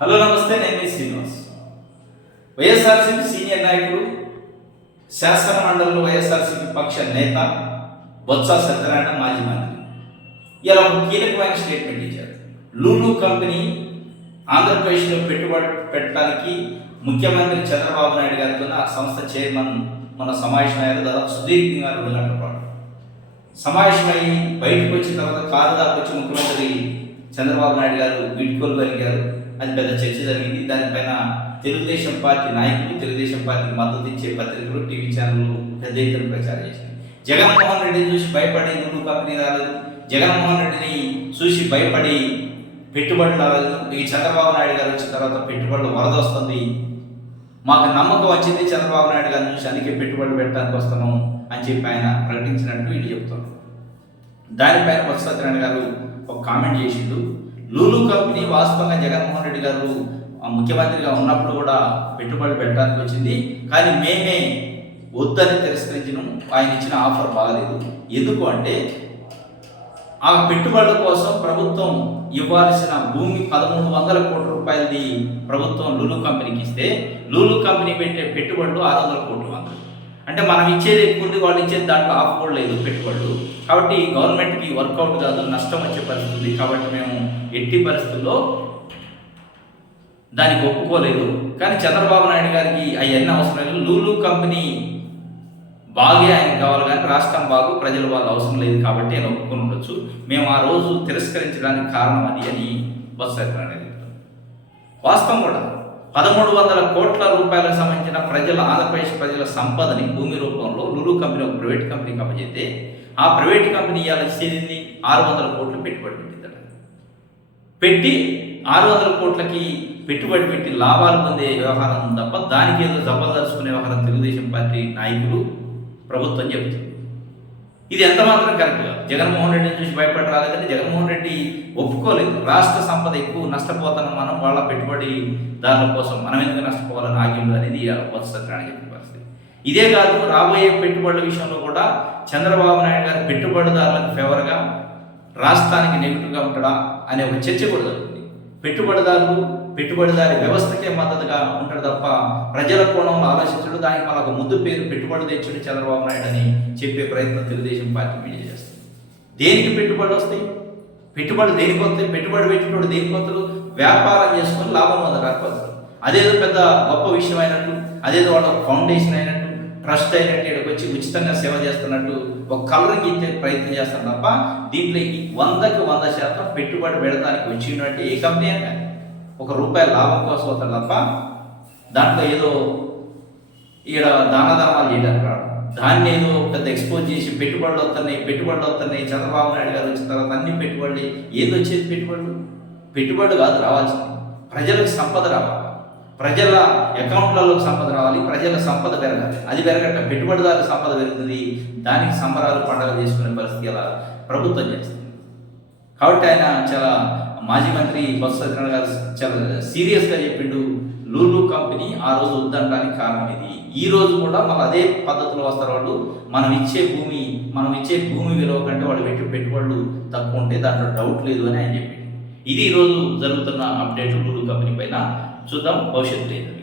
Hello నమస్తే, నేను మీ Srinivas. YSRCP senior నాయకుడు, శాసన మండలిలో వైఎస్ఆర్సీపీ పక్ష నేత బొత్స సత్యనారాయణ మాజీ మంత్రి ఇలా ఒక కీలకమైన స్టేట్మెంట్ ఇచ్చారు. లూలు కంపెనీ ఆంధ్రప్రదేశ్లో పెట్టుబడి పెట్టడానికి ముఖ్యమంత్రి చంద్రబాబు నాయుడు గారితో ఆ సంస్థ చైర్మన్ మన సమావేశమయ్యారు. దాదాపు సుదీర్ఘంగా 2 గంటల పాటు సమావేశమై బయటకు వచ్చిన తర్వాత కారు దాకా వచ్చి ముఖ్యమంత్రి చంద్రబాబు నాయుడు గారు వీడ్కోలు కలిగారు. అది పెద్ద చర్చ జరిగింది. దానిపైన తెలుగుదేశం పార్టీ నాయకులు, తెలుగుదేశం పార్టీకి మద్దతు ఇచ్చే పత్రికలు, టీవీ ఛానళ్ళు పెద్ద ఎత్తున ప్రచారం చేశాయి. జగన్మోహన్ రెడ్డిని చూసి భయపడి లూలు కంపెనీ రాలేదు, జగన్మోహన్ రెడ్డిని చూసి భయపడి పెట్టుబడులు రాలేదు. ఈ చంద్రబాబు నాయుడు గారు వచ్చిన తర్వాత పెట్టుబడులు వరద వస్తుంది, మాకు నమ్మకం వచ్చింది చంద్రబాబు నాయుడు గారిని చూసి, అందుకే పెట్టుబడులు పెట్టడానికి వస్తాను అని చెప్పి ఆయన ప్రకటించినట్టు వీళ్ళు చెప్తున్నారు. దానిపైన బొత్స సత్యనారాయణ గారు ఒక కామెంట్ చేసిండు. లూలు కంపెనీ వాస్తవంగా జగన్మోహన్ రెడ్డి గారు ముఖ్యమంత్రిగా ఉన్నప్పుడు కూడా పెట్టుబడులు పెట్టడానికి వచ్చింది, కానీ మేమే వద్దని తిరస్కరించడం. ఆయన ఇచ్చిన ఆఫర్ బాగలేదు. ఎందుకు అంటే ఆ పెట్టుబడుల కోసం ప్రభుత్వం ఇవ్వాల్సిన భూమి 1300 కోట్ల రూపాయలది ప్రభుత్వం లూలు కంపెనీకి ఇస్తే, లూలు కంపెనీ పెట్టే పెట్టుబడులు 600 కోట్లు మాత్రం. అంటే మనం ఇచ్చేది ఎక్కువ ఉంది, వాళ్ళు ఇచ్చేది దాంట్లో ఆఫ్ కూడా లేదు పెట్టుబడులు. కాబట్టి గవర్నమెంట్కి వర్కౌట్ కాదు, నష్టం వచ్చే పరిస్థితి ఉంది. కాబట్టి మేము ఎట్టి పరిస్థితుల్లో దానికి ఒప్పుకోలేదు. కానీ చంద్రబాబు నాయుడు గారికి అవన్నీ అవసరం లేదు, లూలు కంపెనీ బాగే ఆయనకు కావాలి, కానీ రాష్ట్రం బాగు, ప్రజలు వాళ్ళు అవసరం లేదు, కాబట్టి ఆయన ఒప్పుకొని ఉండొచ్చు. మేము ఆ రోజు తిరస్కరించడానికి కారణం అది అని బొత్స సత్యనారాయణ చెప్తారు. వాస్తవం కూడా 1300 కోట్ల రూపాయలకు సంబంధించిన ఆంధ్రప్రదేశ్ ప్రజల సంపదని భూమి రూపంలో లూలు కంపెనీ ఒక ప్రైవేట్ కంపెనీకి అప్పచెప్తే, ఆ ప్రైవేట్ కంపెనీ ఇవాళ ఇచ్చేది 600 కోట్లు పెట్టుబడి పెట్టిందట. పెట్టి 600 కోట్లకి పెట్టుబడి పెట్టి లాభాలు పొందే వ్యవహారం తప్ప దానికి ఏదో జబర్దస్తుకునే వ్యవహారం తెలుగుదేశం పార్టీ నాయకులు, ప్రభుత్వం చెబుతుంది. ఇది ఎంత మాత్రం కరెక్ట్ కాదు. జగన్మోహన్ రెడ్డిని చూసి భయపడి రాలేదంటే జగన్మోహన్ రెడ్డి ఒప్పుకోలేదు. రాష్ట్ర సంపద ఎక్కువ నష్టపోతాను మనం, వాళ్ళ పెట్టుబడి దారుల కోసం మనం ఎందుకు నష్టపోవాలని ఆగిండు అనేది బొత్స సత్యనారాయణ చెప్పిన పరిస్థితి. ఇదే కాదు, రాబోయే పెట్టుబడుల విషయంలో కూడా చంద్రబాబు నాయుడు గారి పెట్టుబడిదారులకు ఫేవర్గా, రాష్ట్రానికి నెగిటివ్గా ఉంటాడా అనే ఒక చర్చ కూడా జరుగుతుంది. పెట్టుబడిదారి వ్యవస్థకే మద్దతుగా ఉంటాడు తప్ప ప్రజల కోణంలో ఆలోచించడు. దానికి మన ఒక ముద్దు పేరు పెట్టుబడి తెచ్చుడు చంద్రబాబు నాయుడు అని చెప్పే ప్రయత్నం తెలుగుదేశం పార్టీ మీడియా చేస్తుంది. దేనికి పెట్టుబడులు వస్తాయి? పెట్టుబడి దేనికి వస్తాయి? పెట్టుబడి పెట్టినప్పుడు దేనికి వస్తారు? వ్యాపారం చేసుకొని లాభం పొందడానికి వస్తారు. అదేదో పెద్ద గొప్ప విషయం అయినట్టు, అదేదో వాళ్ళ ఫౌండేషన్ అయినట్టు, ట్రస్ట్ అయినట్టు, ఇక్కడికి వచ్చి ఉచితంగా సేవ చేస్తున్నట్టు ఒక కలరింగ్ ఇచ్చే ప్రయత్నం చేస్తారు తప్ప దీంట్లో 100కి 100% పెట్టుబడి పెడతానికి వచ్చినట్టు ఏ కంపెనీ అయినా ఒక రూపాయి లాభం కోసం వస్తారు తప్ప దాంట్లో ఏదో ఈడ దాన ధర్మాలు చేయడానికి రావడం, దాన్ని ఏదో పెద్ద ఎక్స్పోజ్ చేసి పెట్టుబడులు వస్తున్నాయి చంద్రబాబు నాయుడు గారు వచ్చిన తర్వాత అన్ని పెట్టుబడులు ఏది వచ్చేది? పెట్టుబడులు కాదు రావాల్సింది, ప్రజలకు సంపద రావాలి, ప్రజల అకౌంట్లలో సంపద రావాలి, ప్రజల సంపద పెరగాలి. అది పెరగట పెట్టుబడిదారుల సంపద పెరుగుతుంది, దానికి సంబరాలు పండుగలు చేసుకునే పరిస్థితి అలా ప్రభుత్వం చేస్తుంది. కాబట్టి ఆయన చాలా మాజీ మంత్రి బొత్స సత్యనారాయణ గారు చాలా సీరియస్గా చెప్పిండు. లూలు కంపెనీ ఆ రోజు వద్దనడానికి కారణం ఇది. ఈ రోజు కూడా మళ్ళీ అదే పద్ధతిలో వస్తారు వాళ్ళు. మనం ఇచ్చే భూమి విలువ కంటే వాళ్ళు పెట్టే పెట్టుబడులు తక్కువ ఉంటే దాంట్లో డౌట్ లేదు అని ఆయన చెప్పిండు. ఇది ఈరోజు జరుగుతున్న అప్డేట్ లూలు కంపెనీ పైన. చూద్దాం భవిష్యత్తు లేదు.